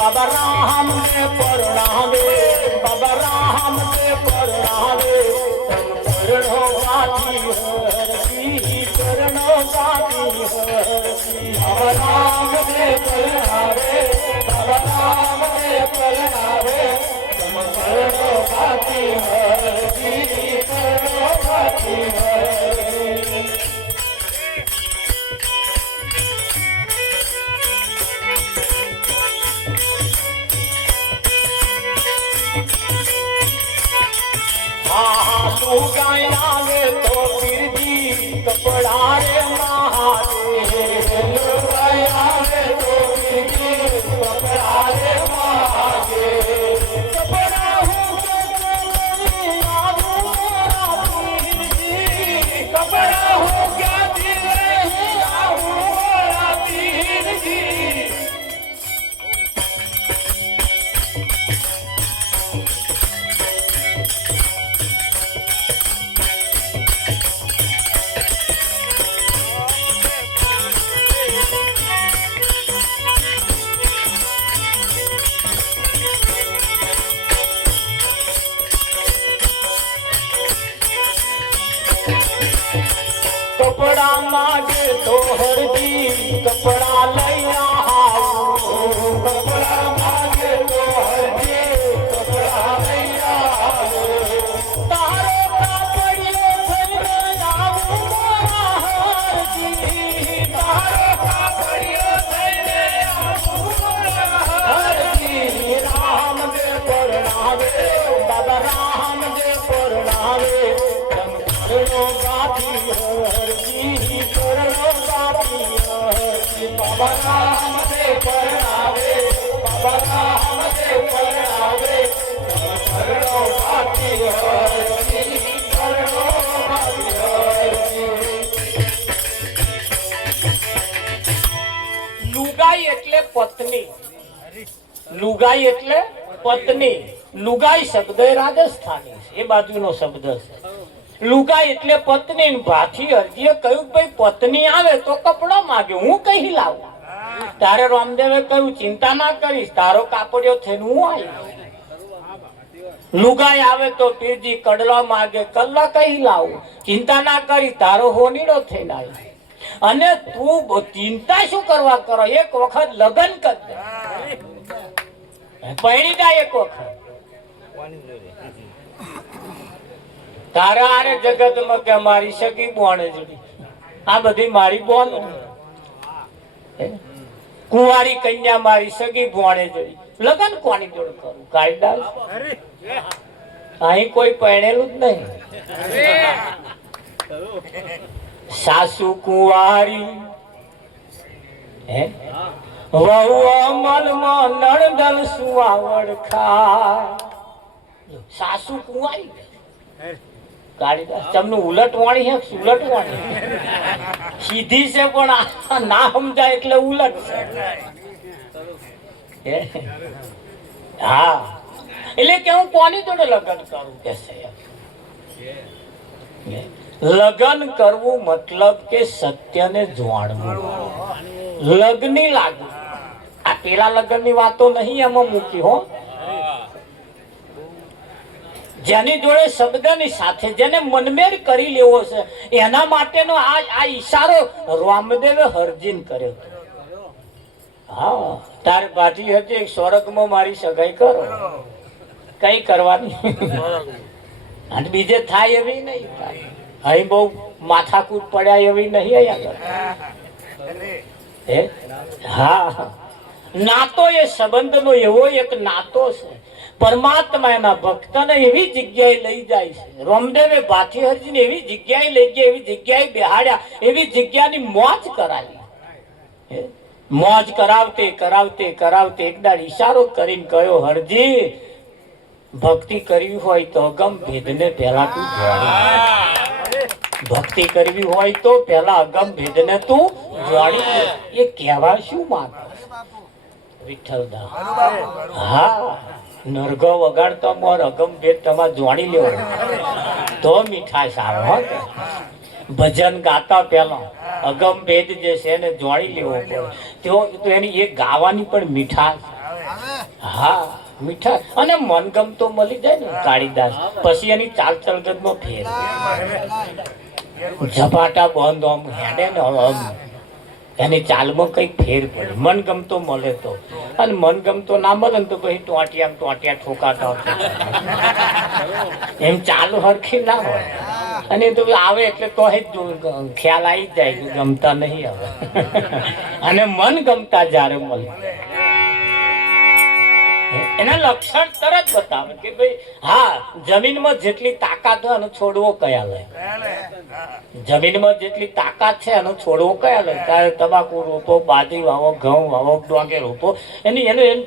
बाबा राम ने परणावे, बाबा राम ने परणावे, करणो गाती हरती, करणो गाती हरती. बाबा राम ने परणावे, बाबा राम ने परणावे, करणो गाती हरती, करणो गाती हरती. આવે તો પીરજી કપડા રે મારે લુગાઈ આવે તો પીરજી કપડા રે મારે કપડા હું કે આવું મારા પીરજી કપડા હું કે આવું મારા પીરજી કપડા માગે તો હરજી કપડા લઈ આવું કપડા માગે તો હરજી કપડા લઈ આવું તારો કાપડિયો થઈને આવું મારા હરજી તારો કાપડિયો થઈને આવું મારા હરજી રામદેવ પરણાવે બાબા રામદેવ પરણાવે કરણો ગાતી હરજી કરણો ગાતી હરજી બાબા રામદેવ પરણાવે બાબા રામદેવ પરણાવે કરણો ગાતી હરજી કરણો ગાતી હરજી લુગાઈ એટલે પત્ની લુગાઈ એટલે પત્ની લુગાઈ શબ્દ એ રાજસ્થાની છે એ બાજુનો શબ્દ છે લુગાઈ એટલે પત્ની ભાથી અરજીએ કહ્યું ભાઈ પત્ની આવે તો કપડા માગે હું કઈ લાવું તારે રામદેવે કહ્યું ચિંતા ના કરીશ તારો કાપડિયો થઈને હું આવી લુગાઈ આવે તો પીરજી કડલા માગે કલ્લા કઈ લાવું ચિંતા ના કરી તારો હોનીડો થઈને આવી અને તું ચિંતા શું કરવા કરો એક વખત લગ્ન કર દે પૈણી જાય એક વખત તારા આરે જગતમાં કે મારી સગી બોણે જોડી આ બધી મારી બોન કુંવારી કન્યા મારી સગી બોણે જોડી લગન કોની જોડે કરું કાયદાસ અહીં કોઈ પરણેલું જ નહીં સાસુ કુંવારી હે વહુ અમલમાં નણદલ સુવાવડ ખાય સાસુ કુંવારી કાળીદાસ તમને ઉલટવાણી હે ઉલટવાણી સીધી છે પણ ના સમજાય એટલે ઉલટ છે હા એટલે કે હું કોની જોડે લગ્ન કરું કે છે લગ્ન કરવું મતલબ કે સત્યને જાણવું લગ્ની લાગવું આ પેલા લગ્નની વાતો નહીં એમાં મૂકી હો જેની જોડે શબ્દની સાથે જેને મનમેર કરી લેવો છે એના માટેનો આ ઈશારો રામદેવે હરજીન કર્યો હા તારે બાજી હતી સ્વર્ગમાં મારી સગાઈ કરો કઈ કરવાની અને બીજે થાય એવી નહીં અહીં બહુ માથાકૂટ પડ્યા એવી નહીં અહીંયા હા નાતો એ સંબંધનો એવો એક નાતો છે પરમાત્મા એના ભક્તને એવી જગ્યાએ લઈ જાય છે રામદેવે ભાથી હરજીને એવી જગ્યાએ લઈ ગયા એવી જગ્યાએ બેહાડ્યા એવી જગ્યાની મોજ કરાવી મોજ કરાવતે કરાવતે કરાવતે એક દાડ ઈશારો કરીને કહ્યો હરજી ભક્તિ કરવી હોય તો અગમ ભેદને પહેલા તું જાણી ભક્તિ કરવી હોય તો પહેલા અગમ ભેદને તું જાણી એ કહેવા શું માંગે વિઠ્ઠલદાસ હા નરગો વગાડતો મોર અગમ ભેદ તમારે જાણી લેવો તો મીઠાશ આવે હો ભજન ગાતા પહેલા અગમ ભેદ જે છે એને જાણી લેવો પડે તો એની એ ગાવાની પણ મીઠાશ હા મીઠા અને મનગમતો મળી જાય ને કાળીદાસ પછી એની ચાલ ચલગતમાં ફેર ઝપાટા બંધ આમ હેડે ને એની ચાલમાં કઈ ફેર પડે મનગમતો મળે તો અને મનગમતો ના મળે ને તો પછી ટોટિયા ઠોકાતા એમ ચાલુ હરખી ના હોય અને તો આવે એટલે તો ખ્યાલ આવી જાય કે ગમતા નહીં આવે અને મન ગમતા જયારે મળે એના લક્ષણ તરત બતાવે કે ભાઈ હા જમીનમાં જેટલી તાકાત હોય એનો છોડવો કયા લે, જમીનમાં જેટલી તાકાત છે એનો છોડવો કયા લે, ચાહે તમાકુ રોપો, બાજરી વાવો, ઘઉં વાવો, ડોંગે રોપો, એનો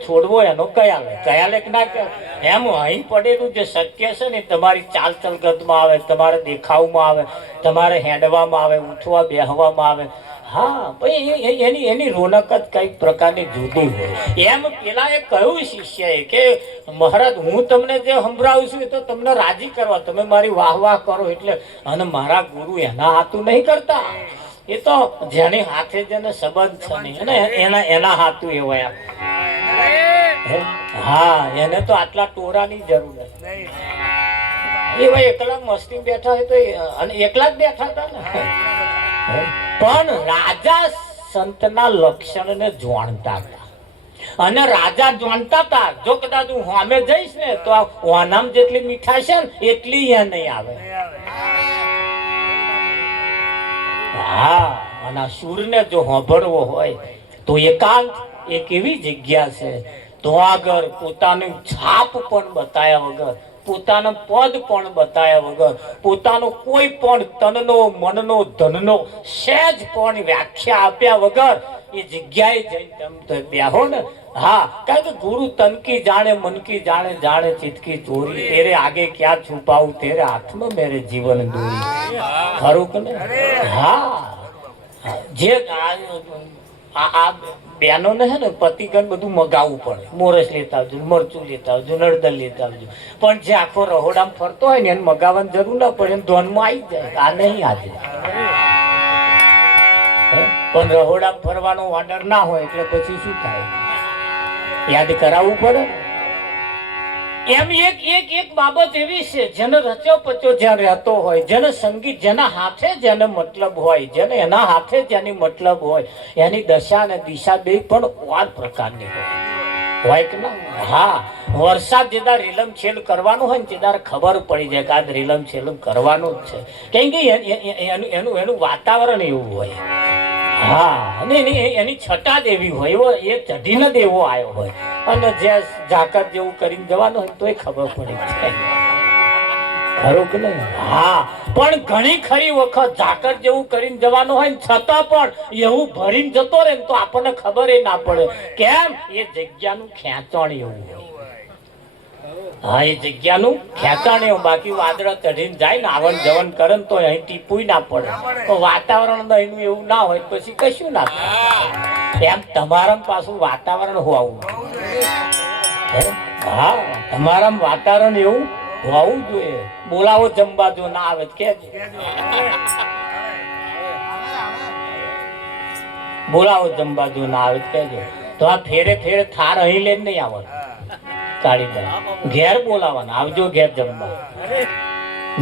છોડવો એનો કયા લે કે ના કયા. એમ અહીં પડેલું જે સત્ય છે ને તમારી ચાલ ચલગતમાં આવે, તમારે દેખાવમાં આવે, તમારે હેંડવામાં આવે, ઉઠવા બેહવામાં આવે. હા ભાઈ એની રોનક જ કઈક પ્રકારની જુદી હોય. એમ પેલા એ કહ્યું શિષ્યએ કે મહારાજ હું તમને જે સંભળાવું છું એ તો તમને રાજી કરવા, તમે મારી વાહ વાહ કરો એટલે, અને મારા ગુરુ એના હાથું નહીં કરતા, એ તો જેની હાથે જેને સંબંધ છે નહીં અને એના હાથું એવાય. હા એને તો આટલા ટોરાની જરૂર નથી. એ ભાઈ એકલા મસ્તી બેઠા હોય તો અને એકલા જ બેઠા હતા ને. પણ રાજા સંતના લક્ષણને જાણતા હતા અને રાજા જાણતા હતા જો કદાચ હું સામે જઈશ ને તો આ ઓનામ જેટલી મીઠાઈ છે ને એટલી એ નહીં આવે. હા અને સૂરને જો સાંભળવો હોય તો એકાંત એક એવી જગ્યા છે તો આગળ પોતાની છાપ પણ બતાવ્યા વગર, પોતાનું પદ પણ બતાવ્યા વગર, પોતાનો કોઈ પણ તનનો મનનો ધનનો સહેજ પણ વ્યાખ્યા આપ્યા વગર એ જગ્યાએ જઈને તમે બેહો ને. હા કારણ કે ગુરુ તન કી જાણે મન કી જાણે, જાણે ચિત્ત કી ચોરી, તેરે આગે ક્યાં છુપાવું તેરે હાથમાં મેરે જીવન દોરી. ખરું કે ને? હા જે આ બેનો ને હે ને પતિગણ બધું મગાવવું પડે, મોરસ લેતા આવજો, મરચું લેતા આવજો, નળદલ લેતા આવજો, પણ જે આખો રહોડામાં ફરતો હોય ને એને મગાવવાની જરૂર ના પડે, એને ધોનમાં આવી જાય. આ નહીં આજે પણ રહોડામાં ફરવાનો ઓર્ડર ના હોય એટલે પછી શું થાય, યાદ કરાવવું પડે. એમ એક બાબત એવી છે જેને રચ્યો પચ્યો જ્યાં રહેતો હોય, જેને સંગીત જેના હાથે જેને મતલબ હોય, જેને એના હાથે જેની મતલબ હોય, એની દશા અને દિશા બે પણ ઓર પ્રકારની હોય કે ના. હા વરસાદ જેદાર રેલમ છેલ કરવાનું હોય ને તેદાર ખબર પડી જાય કે આ રેલમ છેલમ કરવાનું જ છે, કેમ કે એનું વાતાવરણ એવું હોય. હા અને એની છટા જ એવી હોય, એ ચઢીને જ એવો આવ્યો હોય, અને જે ઝાકર જેવું કરીને જવાનું હોય તો એ ખબર પડી જાય. ખરું કે નહીં? હા પણ ઘણી ખરી વખત ઝાકર જેવું કરીને જવાનું હોય છતાં પણ એવું ભરીને જતો રહે તો આપણને ખબર એ ના પડે. કેમ? એ જગ્યાનું ખેંચાણ એવું હોય. હા એ જગ્યાનું ખેંચાણ એવું. બાકી વાદળા ચઢીને જાય ને આવન જવન કરે ને તો અહીં ટીપુય ના પડે, તો વાતાવરણ એનું એવું ના હોય પછી કશું ના થાય. એમ તમારા પાછું વાતાવરણ હોવું, હા તમારા વાતાવરણ એવું હોવું જોઈએ. બોલાવો જમવા જો ના આવે કે બોલાવો જમવા જો ના આવે કેજો, તો આ ફેરે ફેરે થાર અહીં લઈને નહીં આવવાનું, ઘેર બોલાવાના, આવજો ઘેર જમવા.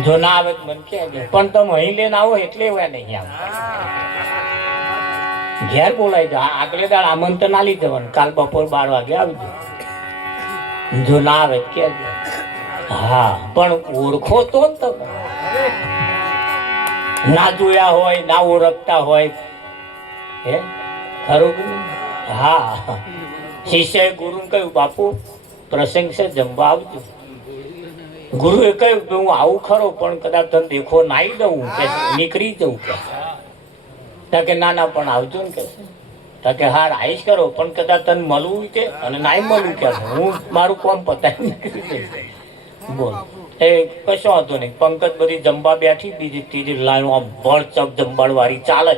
જો ના આવે મને કહેજો, પણ તમે અહીં લઈને આવો એટલે એવા નહીં આવે. ઘેર બોલાવી દો, આગલે દાડ આમંત્રણ આલી દેવાનું, કાલ બપોર 12 વાગે આવજો. જો ના આવે કહેજો. હા પણ ઓળખો તો ને તમે, ના જોયા હોય, ના ઓળખતા હોય. હે ખરું કે? હા શિષ્યએ ગુરુ કહ્યું બાપુ પ્રસંગ છે જમવા આવજો. ગુરુએ કહ્યું કે હું આવું ખરો પણ કદાચ તને દેખો નાઈ દઉં કે નીકળી જવું કે ના ના પણ આવજો ને કે હાર આવીશ કરો પણ કદાચ તને મળવું કે અને નાઈ મળવું કે હું મારું કોમ પતાવી નીકળી જઈશ. બોલ એ કશો વાંધો નહીં. પંકજ બધી જમવા બેઠી, બીજી ત્રીજી લાઈન આમ ભળચક જમવાડ વાળી ચાલે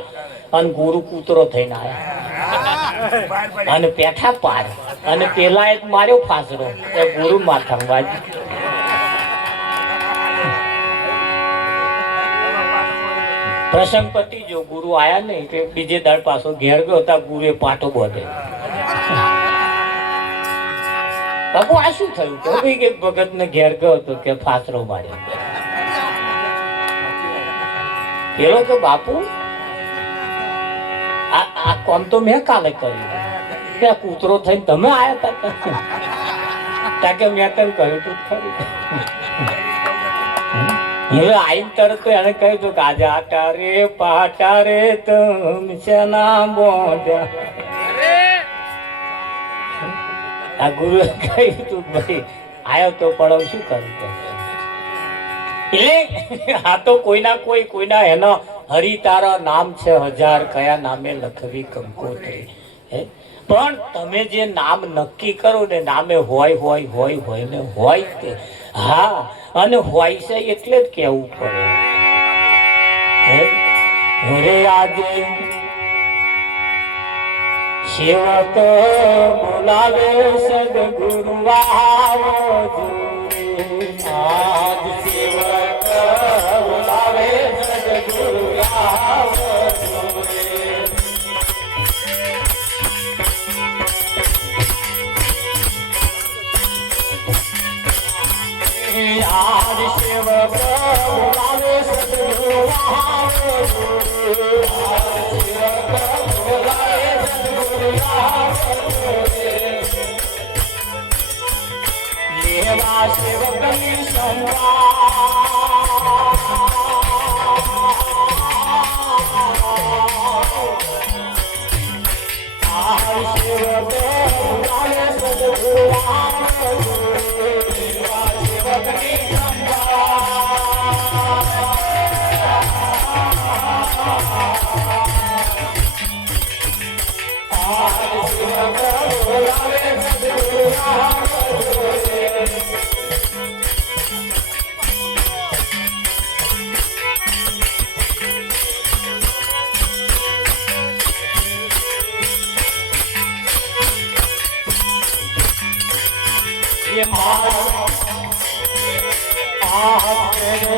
અને ગુરુ કૂતરો થઈને આવ્યા અને પેઠા પાર અને પેલા એક માર્યો ફાસરો એ ગુરુ માથા વાજી. પ્રસંગ પતિ જો ગુરુ આયા નહીં એટલે બીજે દાડ પાછો ઘેર ગયો હતા. ગુરુએ પાટો બોધે. બાપુ આ શું થયું? તો ભાઈ કે ભગત ને ઘેર ગયો હતો કે ફાસરો માર્યો. પેલો કે બાપુ આ કોમ તો મેં કાલે કર્યું કે કૂતરો થઈને તમે આયા હતા કે મેં તને કહ્યું તું ખરું. હવે આઈ તરત તો એને કહ્યું હતું કે આજે આટા રે પાટા રે તમ શેના બોધ્યા. આ ગુરુ કહ્યું તું ભાઈ આવ્યો તો પણ શું કરું એટલે આ તો કોઈના એનો હરી તારા નામ છે હજાર કયા નામે લખવી કંકોત્રી હે પણ તમે જે નામ નક્કી કરો ને નામે હોય ને હોય તે હા અને હોય છે એટલે જ કહેવું પડે હે ઘરે આજે સેવક બોલાવે સદગુરુ આવો આજ સેવક બોલાવે સદગુરુ આવો આજ સેવક બોલાવે સદગુરુ આવો લેવા સેવકની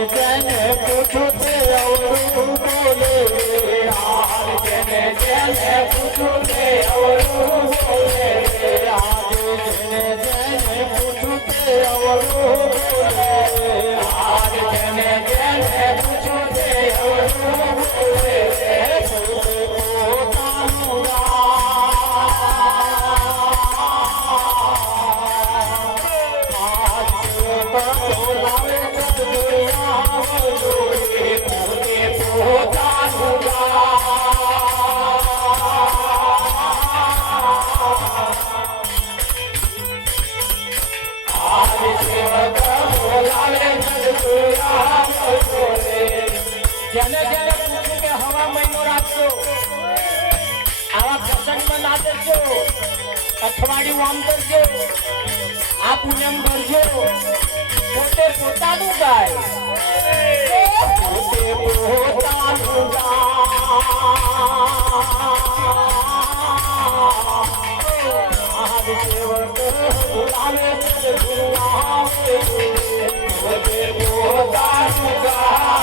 जने पूछते अवरू बोले आज जने पूछते अवरू बोले आज जने पूछते अवरू बोले आज जने पूछते अवरू बोले જેને જેને પૂછ્યું કે હવા મહિનો રાખજો આવા પ્રસંગમાં ના દેજો અઠવાડિયું આમ કરજો આ પૂનમ કરજો પોતે પોતાનું ગાય પોતે પોતાનું ગાય સેવક બોલાવે સદગુરુ આવે પોતે પોતાનું ગાય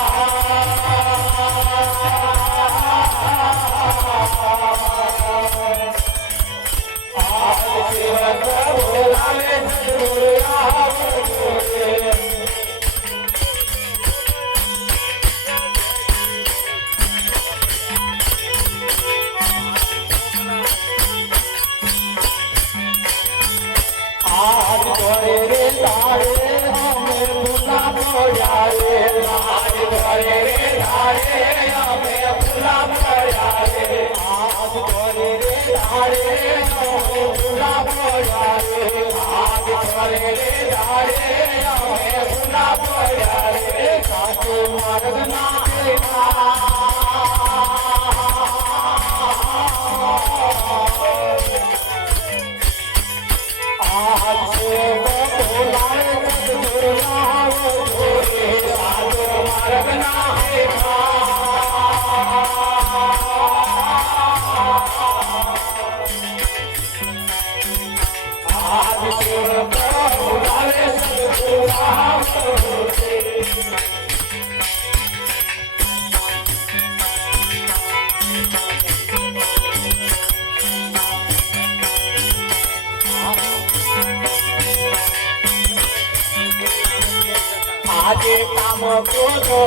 આજે કામ ક્રોધો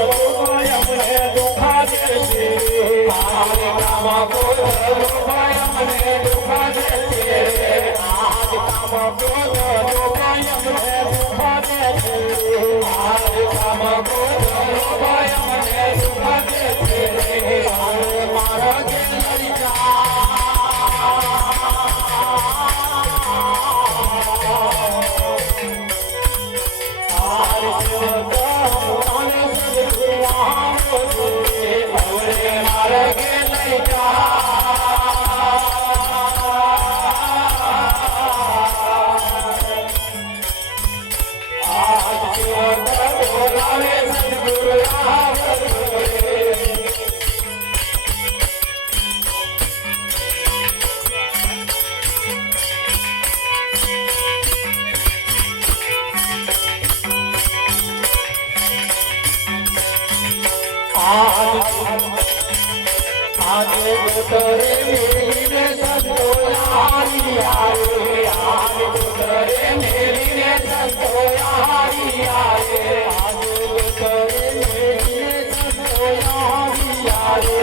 અમને દુખા દેશે આજે કામ ક્રોધો અમને દુખા દેશે આજ કામ ક્રોધો અમને દુખા દેશે આજ કામ ક્રોધો અમને દુખા દેશે મારો જે લઈ જા આજે ગોતરે મેલીને સંતો હારી આવે આજે ગોતરે મેલીને સંતો હારી આવે આજે ગોતરે મેલીને સંતો હારી આવે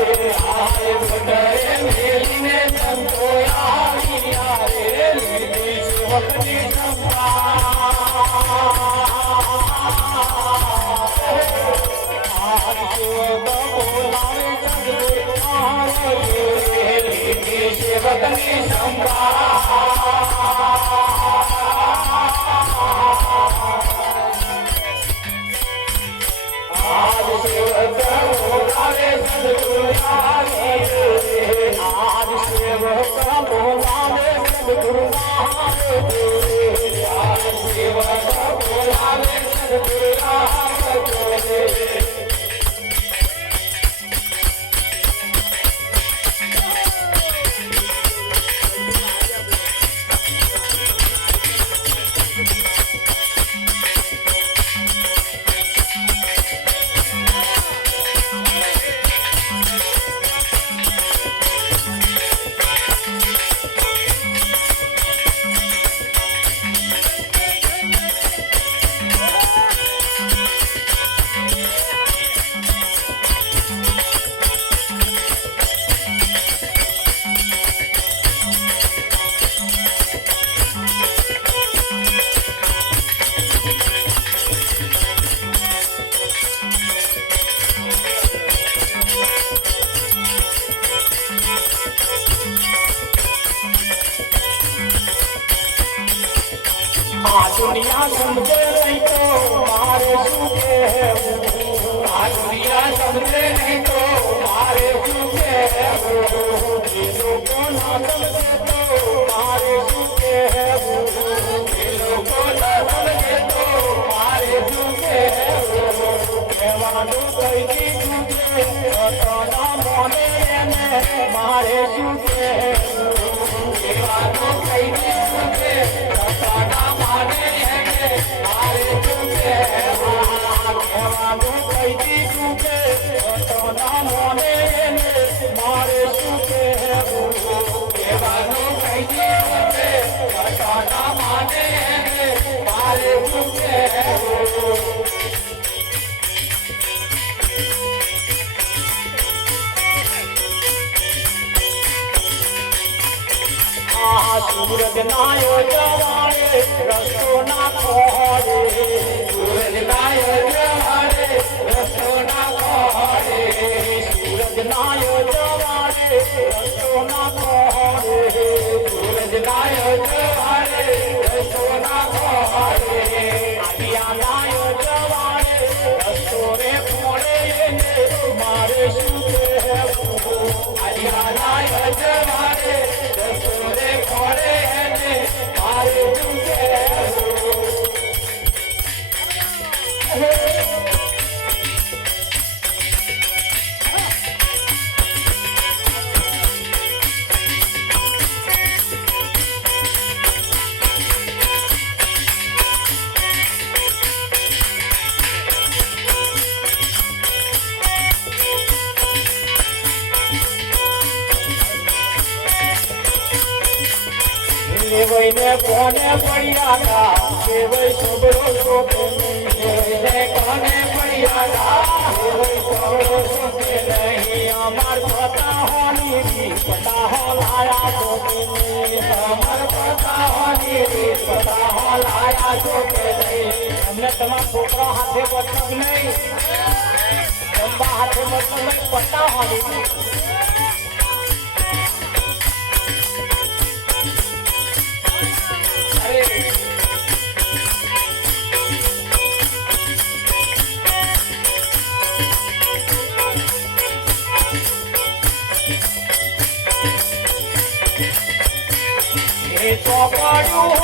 આજે ગોતરે મેલીને સંતો હારી આવે લીધી સેવકની दुनिया समझे नहीं तो मारे सूखे दुनिया समझे नहीं तो मारे सूखे दिलों को ना समझे तो मारे सूखे दिलों को ना समझे तो मारे सूखे केवानो कई दी सूखे तो ना मोने मारे सूखे केवानो कई दी सूखे तो ना सूरज नायो जवाड़े रस्तो ना खोड़े सूरज नायो जवाड़े रस्तो ना खोड़े सूरज नायो जवाड़े रस्तो ना खोड़े सूरज नायो जवाड़े रस्तो ना खोड़े आदिया नायो जवाड़े रस्तो रे खोड़े मारे सूते आदिया नायो जवाड़े रस्तो रे खोड़े मारे सूते देवैने कोने पड़ियागा देवै सबरो सोते देवैने कोने पड़ियागा देवै सबरो सोते नहीं हमार पता होनी भी पता हो लाया सोते नहीं हमार पता होनी भी पता हो लाया सोते नहीं हमने तमाम छोकरा हाथे मतलब नहीं लंबा हाथे मतलब नहीं पता होनी भी ચોપાડું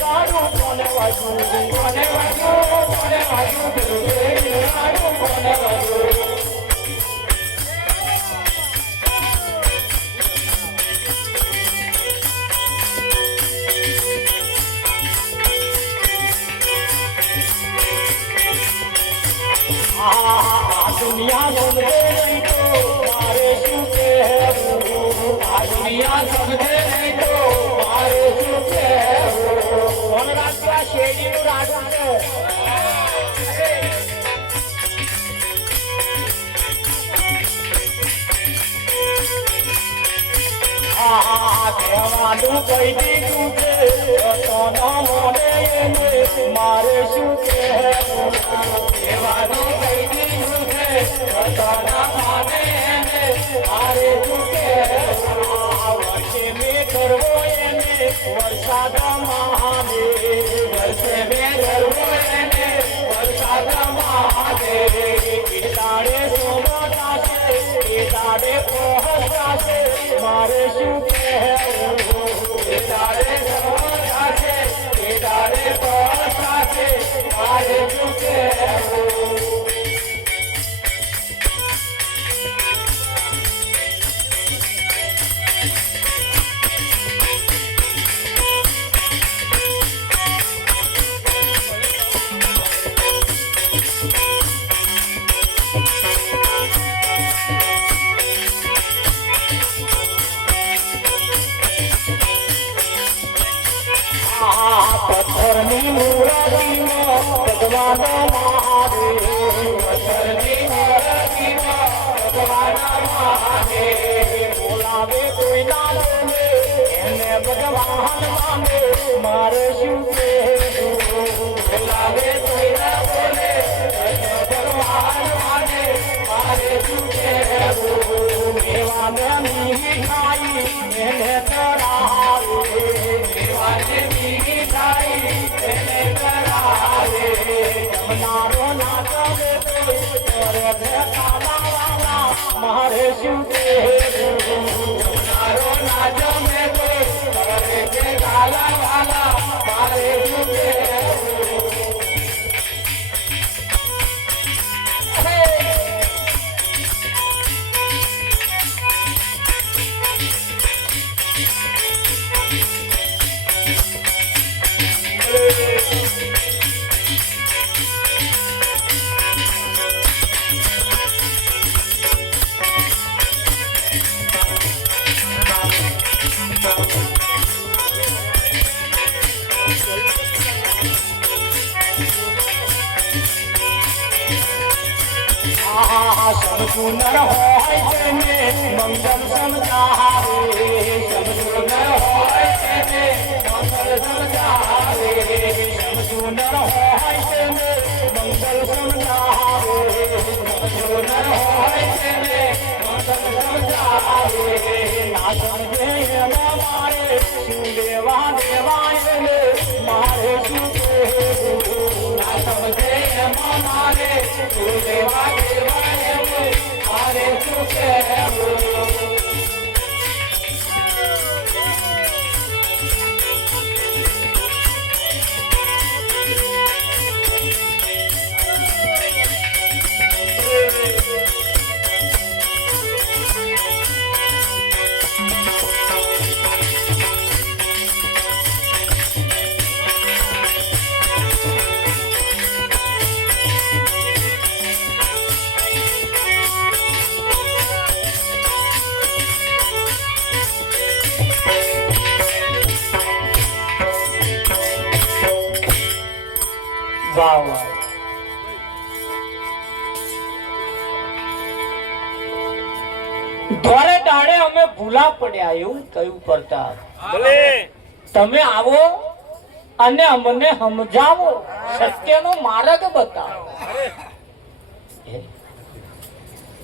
રાડું કોને વાજુ વાગ્યું કોને વાગ્યું કોને વાગ્યું પેલું રાડું કોને વાગ્યું दुनिया समझे नहीं तो मारे सुखे दुनिया समझे नहीं तो मारे सुखे कौन राजा शेरी नु राजा કહેવાનું કહી દીધું છે મારે શું કહેવાનું કહી દીધું છે મારે શું કહેવું વર્ષે મેં કરવો એને વરસાદ મહાને વર્ષે મેં કરવો એને વરસાદ મહાને એ દાડે સોમતા છે એ દાડે પહોંચતા છે મારે શું કહેવું એ દાડે સોમતા છે એ દાડે પહોંચતા છે મારે શું કહેવું પથ્થરની મૂર્તિમાં ભગવાન મહાદેવ પથ્થરની મૂર્તિમાં ભગવાન મહાદેવ બોલાવે કોઈ ના બોલે એને ભગવાન માને મારે શું કહેવું બોલાવે કોઈ ના બોલે એને ભગવાન માને મારે શું કહેવું દેવાને મીઠાઈ એને કરાવે દેવાને મીઠાઈ એને કરાવે જમનારો નાચવે તો કાલાવાલા મારે શું કહેવું જમનારો નાચવે તો કાલાવાલા મારે શું કહેવું સમજુનર હોય તેને મંગલ સમજાવે સમજુનર હોય તેને મંગલ સમજાવે સમજુનર હોય તેને મંગલ સમજાવે સમજુનર હોય તેને મંગલ સમજાવે ના સમજે એમાં મારે શું દેવા દેવાય મારે શું કહેવું ના સમજે એમાં મારે શું દેવા દેવાય મારે શું કહેવું ધોરે દાડે અમે ભૂલા પડ્યા એવું કયું પડતા તમે આવો અને અમને સમજાવો સત્યનો માર્ગ બતાવો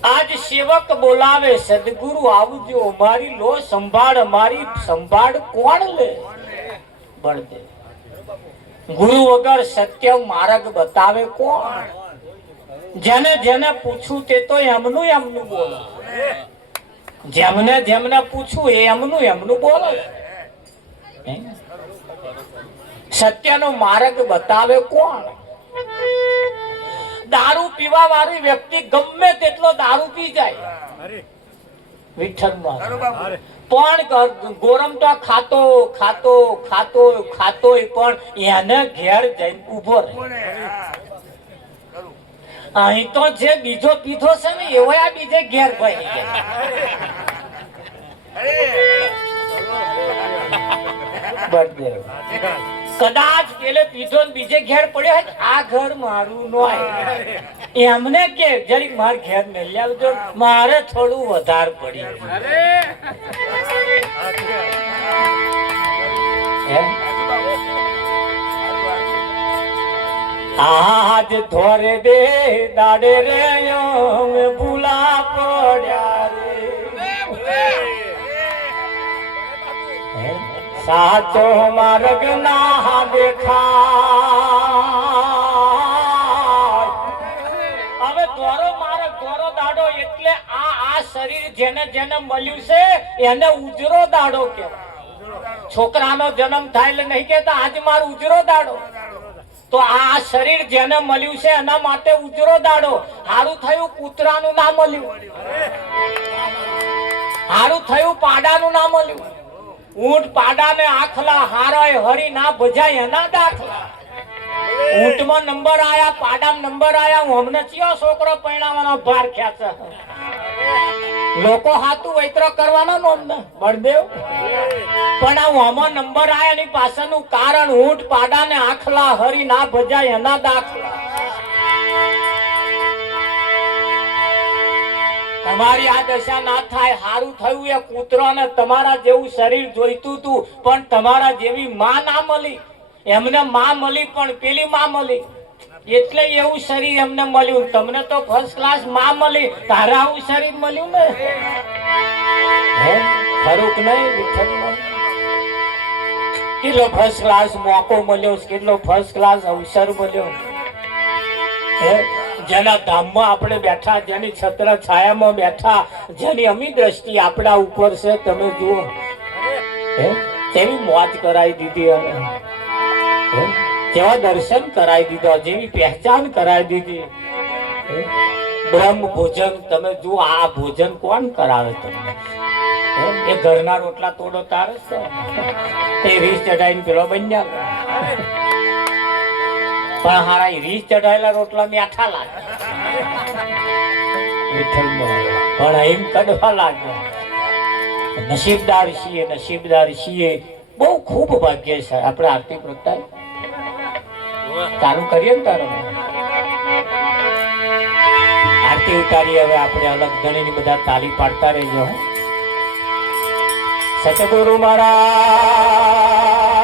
આજ સેવક બોલાવે સદગુરુ આવજો મારી લો સંભાળ મારી સંભાળ કોણ લે બળદે ગુરુ વગર સત્ય માર્ગ બતાવે કોણ જેને જેને પૂછું તે તો એમનું એમનું બોલે જેમને જેમને પૂછું એ એમનું એમનું બોલે સત્યનો માર્ગ બતાવે કોણ? દારૂ પીવા વાળી વ્યક્તિ ગમે તેટલો દારૂ પી જાય, વિઠ્ઠલમાં પણ ગોરમ તો ખાતો ખાતો ખાતો ખાતો પણ એને ઘેર જઈને ઉભો રહે. અહીં તો જે બીજો પીધો છે ને એવો આ બીજે ઘેર ભાઈ કદાચ પેલે પીધો ને બીજે ઘેર પડ્યો આ ઘર મારું નો એમને કે જરીક માર ઘેર મેલી આવજો, મારે થોડું વધારે પડી. આજ ધોરે દે દાડે રે ભૂલા પડ્યા રે, સાચો માર્ગ ના દેખાય. હવે ધોરો માર્ગ ધોરો દાડો એટલે આ શરીર જેને જેને મળ્યું છે એને ઉજરો દાડો કહેવાય. છોકરાનો જન્મ થાય એટલે નહીં કેતા આજ મારો ઉજરો દાડો. તો આ શરીર જેને મળ્યું છે એના માટે ઉજરો દાડો. હારું થયું કૂતરાનું ના મળ્યું, હારું થયું પાડાનું ના મળ્યું. ઊંટ પાડાને આખલા હારાય હરી ના ભજાય એના દાખલા. ઊંટમાં નંબર આયા, પાડામાં નંબર આયા. હું હમને ચિયો છોકરો પરણાવવાનો ભાર ખેંચે. લોકો હાથું વૈત્ર કરવાનો નોંધ બળદેવ, પણ આ આમાં નંબર આયા ની પાછળનું કારણ ઊંટ પાડાને આખલા હરી ના ભજાય એના દાખલા. તમારી આ દશા ના થાય. હારું થયું એ કૂતરોને તમારા જેવું શરીર જોઈતું હતું પણ તમારા જેવી માં ના મળી. એમને માં મળી પણ પેલી માં મળી એટલે એવું શરીર એમને મળ્યું. તમને તો ફર્સ્ટ ક્લાસ માં મળી, તારા આવું શરીર મળ્યું ને. ખરું કે નહીં વિઠ્ઠલ? કેટલો ફર્સ્ટ ક્લાસ મોકો મળ્યો, કેટલો ફર્સ્ટ ક્લાસ અવસર મળ્યો. જેના ધામમાં આપણે બેઠા, જેની છત્ર છાયામાં બેઠા, જેની અમી દ્રષ્ટિ આપણા ઉપર છે, તમે જુઓ કેવી મોજ કરાવી દીધી. હવે જેવા દર્શન કરાવી દીધા, જેવી પહેચાન કરાવી દીધી. બ્રહ્મ ભોજન તમે જુઓ, આ ભોજન કોણ કરાવે તમને? એ ઘરના રોટલા તોડો તારે એ રીસ ચઢાઈને પેલો બન્યા. પણ હારા રીસ ચઢાયેલા રોટલા મીઠા લાગે, પણ એમ કડવા લાગે. નસીબદાર છીએ, નસીબદાર છીએ. બહુ ખૂબ ભાગ્ય છે. આપણે આરતી પ્રગટાય તારું કરીએ ને તારું આરતી ઉતારીએ. હવે આપણે અલગ ગણીની બધા તાળી પાડતા રહેજો. સતગુરુ મહારાજ